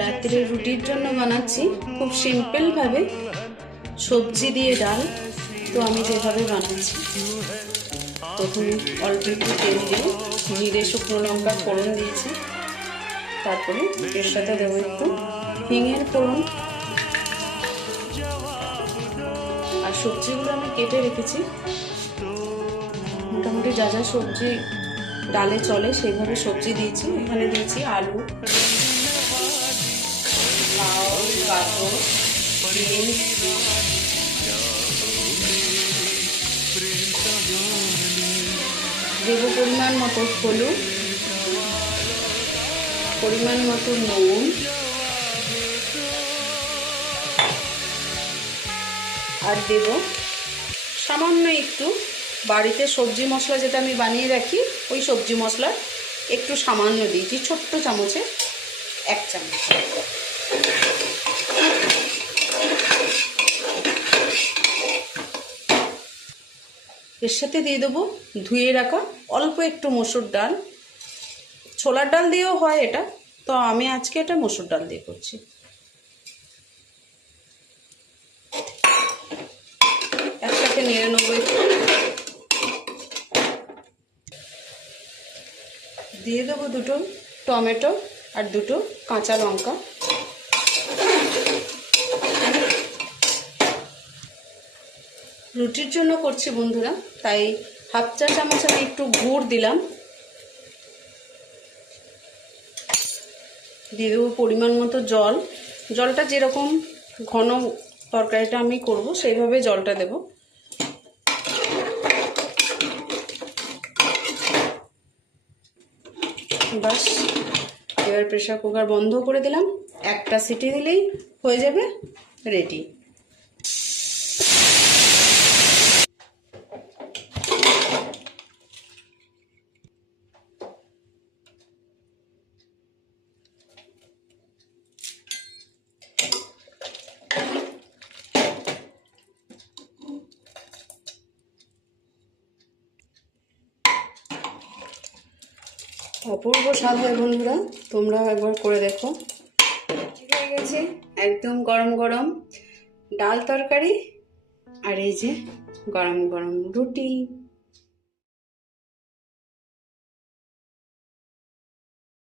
রাত্রে রুটির জন্য বানাচ্ছি খুব সিম্পল ভাবে, সবজি দিয়ে ডাল। তো আমি যেভাবে বানাচ্ছি, প্রথমে অল্প একটু তেল দিয়ে জিরে শুকনো লঙ্কার ফোড়ন দিয়েছি, তারপরে এর সাথে দেবো একটু হিঙের ফোড়ন। আর সবজিগুলো আমি কেটে রেখেছি, মোটামুটি যা যা সবজি ডালে চলে সেইভাবে সবজি দিয়েছি। এখানে দিয়েছি আলু, লাউ, গাজর, বিনস, দেবো পরিমাণ মতো হলুদ, পরিমাণ মতো নুন, আর দেব সামান্য একটু বাড়িতে সবজি মশলা যেটা আমি বানিয়ে রাখি, ওই সবজি মশলা একটু সামান্য দিয়েছি, ছোট্ট চামচে 1 চামচ। এর সাথে দিয়ে দেবো ধুয়ে রাখা অল্প একটু মসুর ডাল। ছোলার ডাল দিয়েও হয় এটা, তো আমি আজকে এটা মসুর ডাল দিয়ে করছি। একসাথে নেড়ে নেবো একটু। দিয়ে দেবো 2টো টমেটো আর 2টো কাঁচা লঙ্কা। রুটির জন্য করছি বন্ধুরা, তাই হাফ চা চামচ আমি একটু গুড় দিলাম। দিয়ে দেবো পরিমাণ মতো জল। জলটা যেরকম ঘন তরকারিটা আমি করব সেইভাবে জলটা দেব। বাস, এবার প্রেসার কুকার বন্ধ করে দিলাম। একটা সিটি দিলেই হয়ে যাবে রেডি। অপূর্ব স্বাদ হয় বন্ধুরা, তোমরাও একবার করে দেখো। ঠিক হয়ে গেছে, একদম গরম গরম ডাল তরকারি, আর এই যে গরম গরম রুটি।